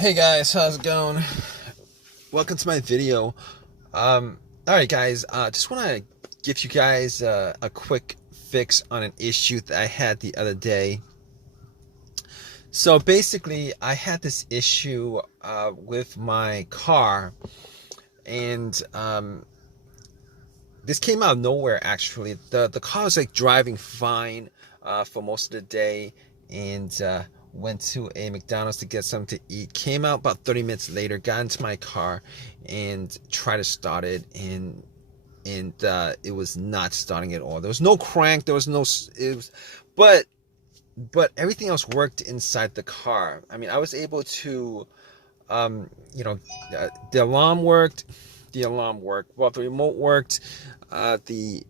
Hey guys, how's it going? Welcome to my video. Alright guys, just want to give you guys a quick fix on an issue that I had the other day. So basically, I had this issue with my car, and this came out of nowhere actually. The car was like driving fine for most of the day, and went to a McDonald's to get something to eat. Came out about 30 minutes later, got into my car and tried to start it, and it was not starting at all. There was no crank, there was no it was, but everything else worked inside the car. I mean, I was able to you know, the alarm worked, well, the remote worked, the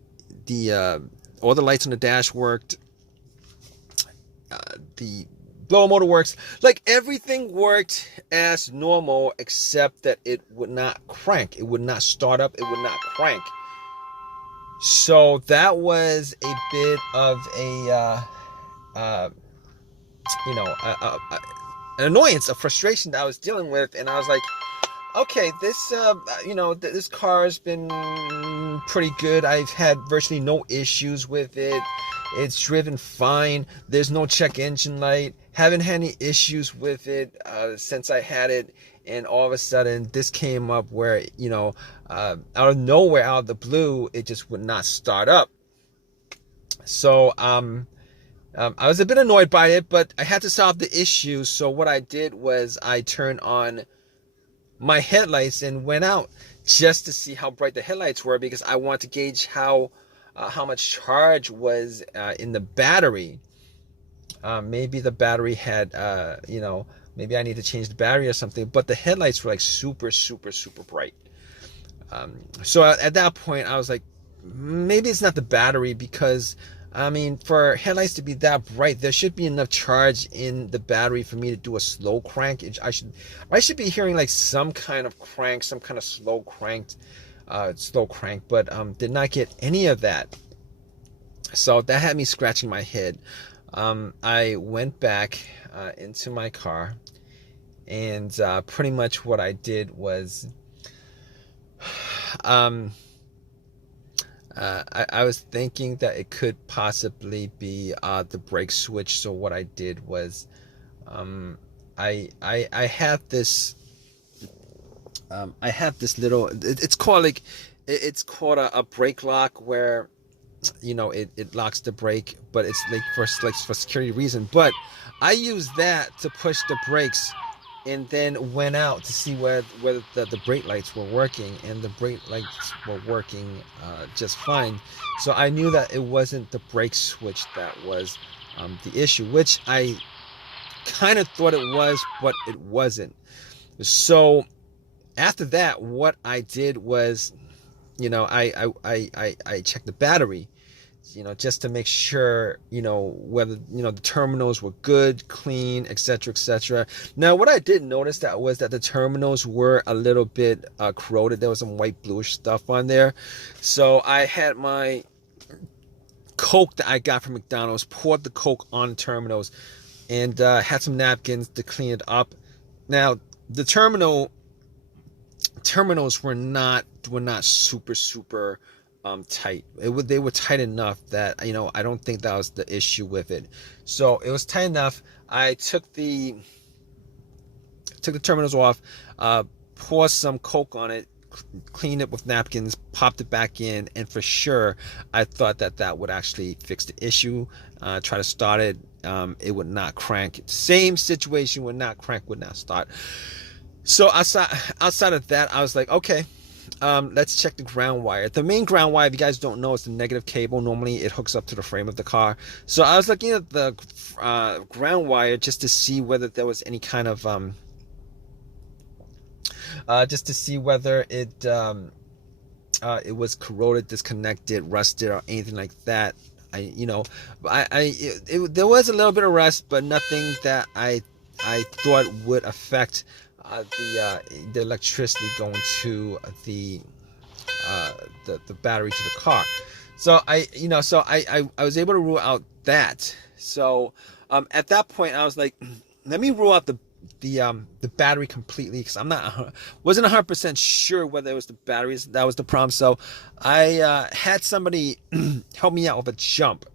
all the lights on the dash worked, the blower motor works, like everything worked as normal, except that it would not crank, it would not start up, it would not crank. So that was a bit of a you know, an annoyance, a frustration that I was dealing with, and I was like, okay, this you know, this car has been pretty good. I've had virtually no issues with it. It's driven fine. There's no check engine light. Haven't had any issues with it since I had it. And all of a sudden, this came up where, you know, out of nowhere, out of the blue, it just would not start up. So I was a bit annoyed by it, but I had to solve the issue. So what I did was I turned on my headlights and went out just to see how bright the headlights were, because I wanted to gauge how much charge was in the battery. Maybe the battery had you know, maybe I need to change the battery or something, but the headlights were like super bright. So at that point I was like, maybe it's not the battery, because I mean, for headlights to be that bright, there should be enough charge in the battery for me to do a slow crank. I should be hearing like some kind of crank, some kind of slow crank, but did not get any of that. So that had me scratching my head. I went back into my car, and pretty much what I did was, I was thinking that it could possibly be the brake switch. So what I did was, I have this little, it's called like, it's called a brake lock, where, you know, it locks the brake, but it's like for security reason. But I used that to push the brakes, and then went out to see whether the brake lights were working, and the brake lights were working just fine. So I knew that it wasn't the brake switch that was the issue, which I kind of thought it was, but it wasn't. So after that, what I did was, you know, I checked the battery, you know, just to make sure, you know, whether, you know, the terminals were good, clean, etc., etc. Now, what I did notice that was that the terminals were a little bit corroded. There was some white bluish stuff on there. So I had my Coke that I got from McDonald's, poured the Coke on the terminals, and had some napkins to clean it up. Now, the terminals were not super tight. They were tight enough that, you know, I don't think that was the issue with it. So it was tight enough. I took the terminals off, poured some Coke on it, cleaned it with napkins, popped it back in, and for sure I thought that would actually fix the issue. Try to start it, it would not crank. Same situation, would not crank, would not start. So outside of that, I was like, okay, let's check the ground wire. The main ground wire, if you guys don't know, is the negative cable. Normally it hooks up to the frame of the car. So I was looking at the ground wire just to see whether there was any kind of just to see whether it was corroded, disconnected, rusted, or anything like that. There was a little bit of rust, but nothing that I thought would affect the electricity going to the battery to the car. So I was able to rule out that. So at that point I was like, let me rule out the battery completely, because I'm not wasn't 100% sure whether it was the batteries that was the problem. So I had somebody help me out with a jump.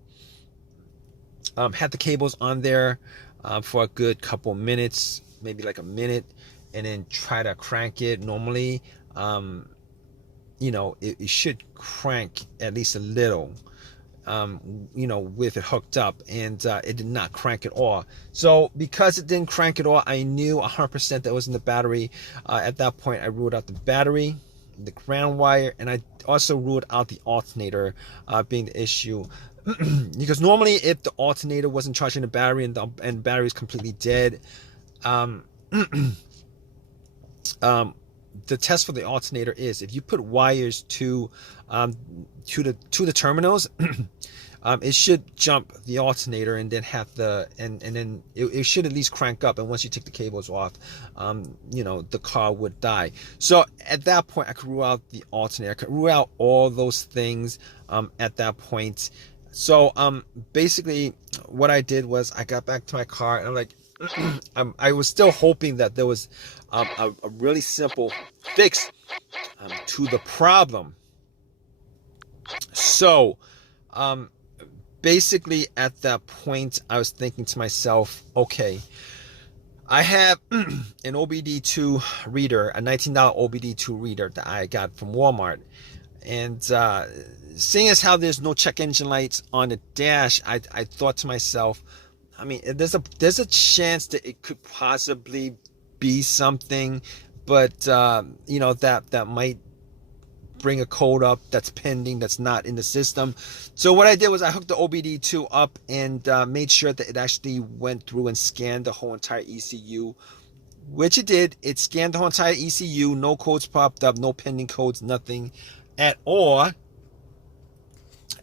Had the cables on there for a good couple minutes, maybe like a minute, and then try to crank it. Normally, it should crank at least a little, with it hooked up, and it did not crank at all. So because it didn't crank at all, I knew 100% that it was in the battery. At that point, I ruled out the battery, the ground wire, and I also ruled out the alternator being the issue. Because normally, if the alternator wasn't charging the battery and the battery is completely dead, the test for the alternator is if you put wires to the terminals, it should jump the alternator and then have and then it should at least crank up. And once you take the cables off, the car would die. So at that point, I could rule out the alternator. I could rule out all those things at that point. So basically, what I did was I got back to my car and I'm like, I was still hoping that there was a really simple fix to the problem. So basically at that point, I was thinking to myself, okay, I have an OBD2 reader, a $19 OBD2 reader that I got from Walmart. And seeing as how there's no check engine lights on the dash, I thought to myself, I mean, there's a chance that it could possibly be something, but that might bring a code up that's pending, that's not in the system. So what I did was I hooked the OBD2 up and made sure that it actually went through and scanned the whole entire ECU, which it did. It scanned the whole entire ECU. No codes popped up, no pending codes, nothing at all.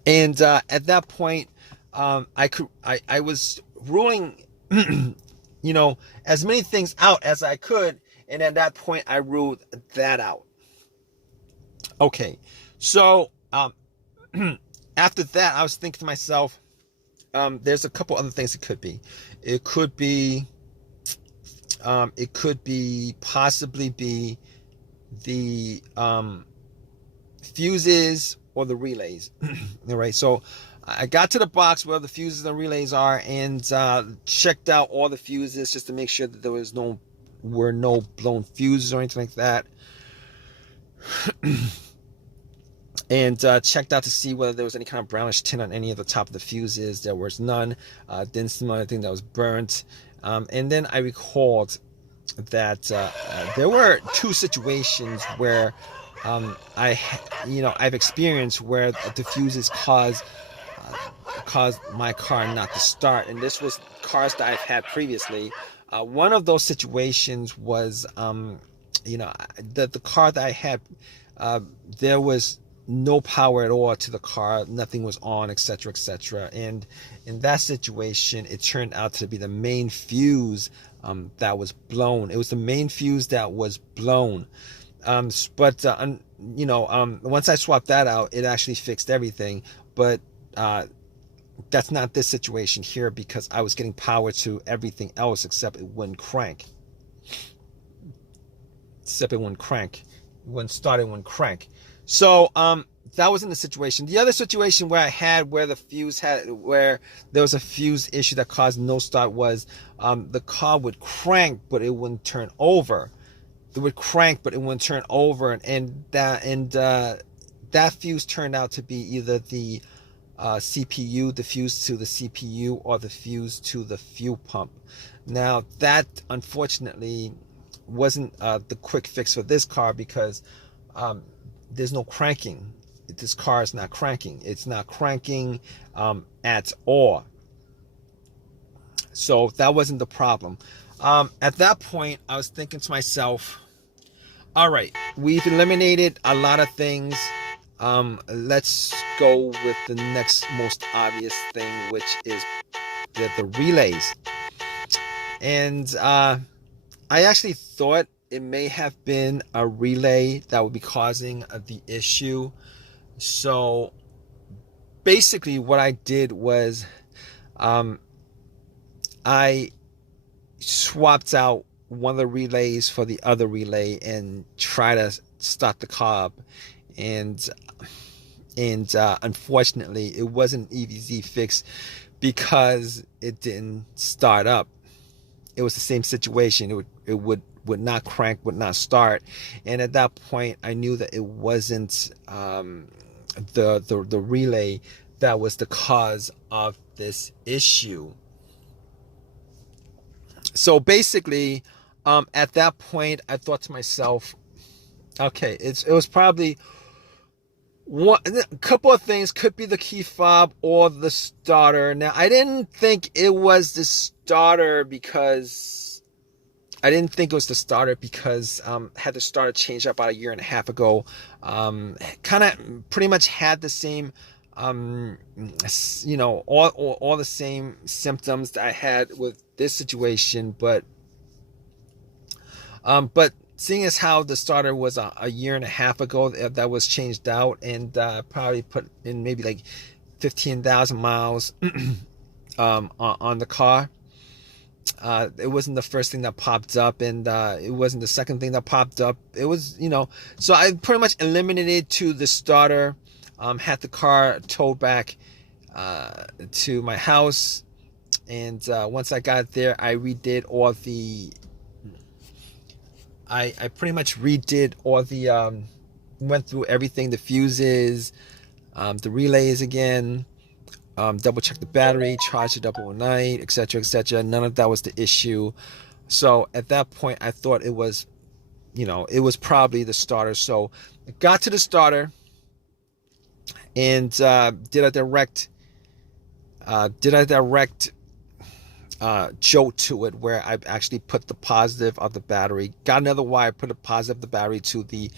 And at that point, I was ruling, as many things out as I could. And at that point, I ruled that out. Okay. So, after that, I was thinking to myself, there's a couple other things it could be. It could be possibly be the, fuses or the relays. All right. So I got to the box where the fuses and relays are and checked out all the fuses just to make sure that there were no blown fuses or anything like that. And checked out to see whether there was any kind of brownish tint on any of the top of the fuses. There was none. Didn't smell anything that was burnt. And then I recalled that there were two situations where I've experienced where the fuses caused my car not to start, and this was cars that I've had previously. One of those situations was, the car that I had, there was no power at all to the car, nothing was on, etc., etc. And in that situation, it turned out to be the main fuse that was blown. It was the main fuse that was blown. But once I swapped that out, it actually fixed everything. But that's not this situation here, because I was getting power to everything else except it wouldn't crank. It wouldn't start, it wouldn't crank. So that was in the situation. The other situation where where there was a fuse issue that caused no start was the car would crank, but it wouldn't turn over. It would crank, but it wouldn't turn over, and that fuse turned out to be either the CPU, the fuse to the CPU, or the fuse to the fuel pump. Now that unfortunately wasn't the quick fix for this car, because there's no cranking. This car is not cranking. It's not cranking at all. So that wasn't the problem. At that point, I was thinking to myself, all right, we've eliminated a lot of things. Let's go with the next most obvious thing, which is the relays. And I actually thought it may have been a relay that would be causing the issue. So basically what I did was I swapped out one of the relays for the other relay and try to start the car up. And unfortunately, it wasn't an easy fix because it didn't start up. It was the same situation. It would not crank, would not start. And at that point, I knew that it wasn't the relay that was the cause of this issue. So basically, at that point, I thought to myself, okay, it was probably a couple of things. Could be the key fob or the starter. Now, I didn't think it was the starter because had the starter changed up about a year and a half ago. Kind of pretty much had the same, all the same symptoms that I had with this situation, but seeing as how the starter was a year and a half ago that was changed out, and probably put in maybe like 15,000 miles on the car. It wasn't the first thing that popped up, and it wasn't the second thing that popped up. It was, so I pretty much eliminated to the starter, had the car towed back to my house, and once I got there, I redid all the I pretty much redid all the went through everything, the fuses, the relays again, double checked the battery, charged it up overnight, etc., etc. None of that was the issue. So at that point, I thought it was, it was probably the starter. So I got to the starter and did a direct jolt to it, where I actually put the positive of the battery, got another wire, put a positive of the battery to the,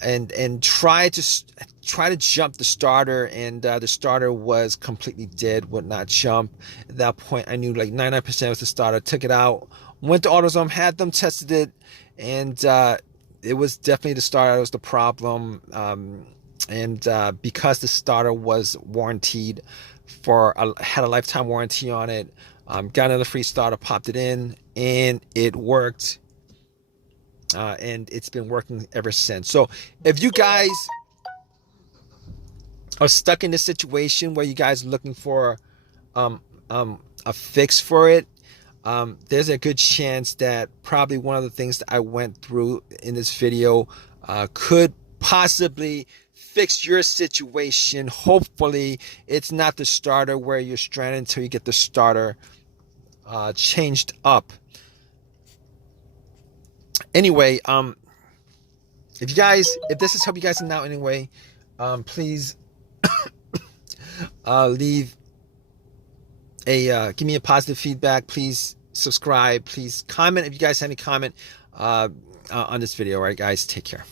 and try to jump the starter, and the starter was completely dead, would not jump. At that point, I knew like 99% was the starter. Took it out, went to AutoZone, had them tested it, and it was definitely the starter that was the problem. And because the starter was warranted had a lifetime warranty on it, got another free starter, popped it in, and it worked. And it's been working ever since. So if you guys are stuck in this situation where you guys are looking for a fix for it, there's a good chance that probably one of the things that I went through in this video could possibly fix your situation. Hopefully it's not the starter where you're stranded until you get the starter changed up. Anyway, if this has helped you guys out anyway, please leave give me a positive feedback. Please subscribe. Please comment if you guys have any comment on this video. All right, guys, take care.